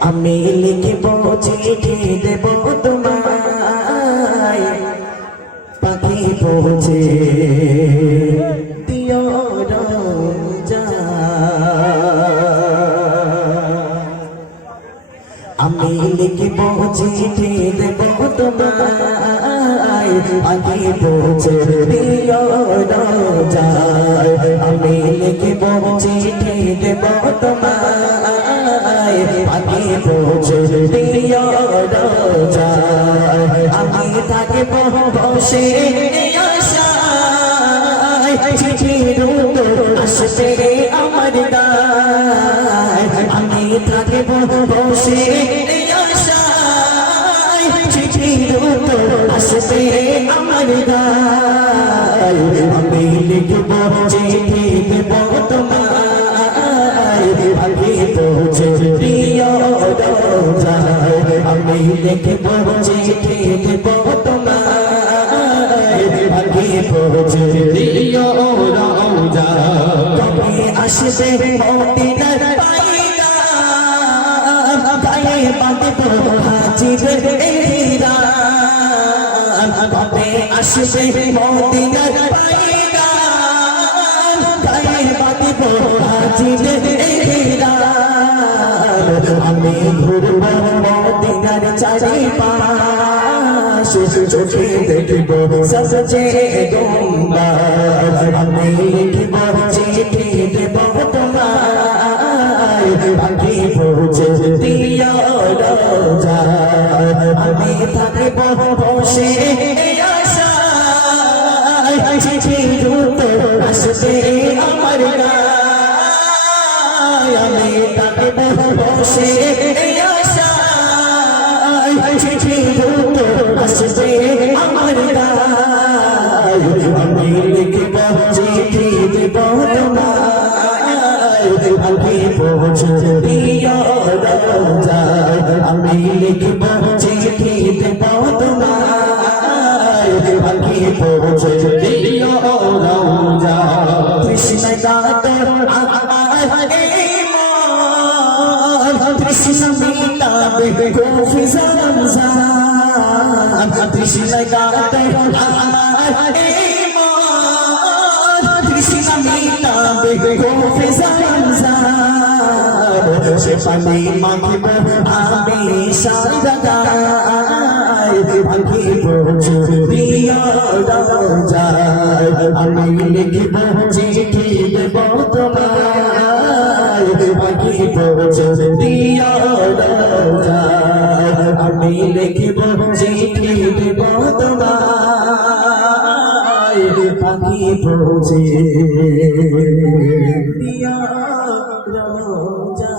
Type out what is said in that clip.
আমি লিখিব চিঠি দেব তোমায়, পাখি পৌঁছে দিও রোজা। আমি লিখিব চিঠি দেব তোমায়, পাখি পৌঁছে দিও রোজা। আমি লিখিব চিঠি দেব তোমায়, পাখি পৌঁছে দিও রোজা। আমি থাকিব বসে আশায়, চিঠির উত্তর আসবে আমার গায়। আমি থাকিব বসে আশায়, চিঠির উত্তর আসবে আমার গায়। আমি লিখব চিঠি দেব তোমায়, পাখি পৌঁছে দিও রোজা। আমি লিখব চিঠি দেব তোমায়, পাখি পৌঁছে দিও রোজা। কবে আসবে মদিনার পায়গাম, গায়ে বাঁধব হাজির ihram। কবে আসবে মদিনার পায়গাম, গায়ে বাঁধব হাজির ihram। আমি ঘুরব মদিনার চারিপাশ, চোখে দেখব সবজে গুম্বাদ। আমি লিখব চিঠি দেব তোমায়, পাখি পৌঁছে দিও রোজা। আমি থাকিব বসে আশায়, চিঠির উত্তর আসবে আমার গায়। আমি থাকিব বসে আশায়, চিঠির উত্তর আসবে আমার গায়। আমি লিখব চিঠি দেব তোমায়, পাখি পৌঁছে দিও রোজা। আমি লিখব চিঠি দেব তোমায়, পাখি পৌঁছে দিও রোজা। তৃষ্ণায় কাতর আমার এই মন, তৃষ্ণা মিটাবে কফি জমজম। তৃষ্ণায় কাতর আমার এই মন, তৃষ্ণা মিটাবে কফি জমজম। সে পানি মাখিব আমি সারা গায়, পাখি পৌঁছে দিও রোজা। আমি লিখিব চিঠি দেব তোমায়, পাখি পৌঁছে দিও রোজা। আমি লিখিব চিঠি দেব তোমায়, পাখি পৌঁছে দিও রোজা।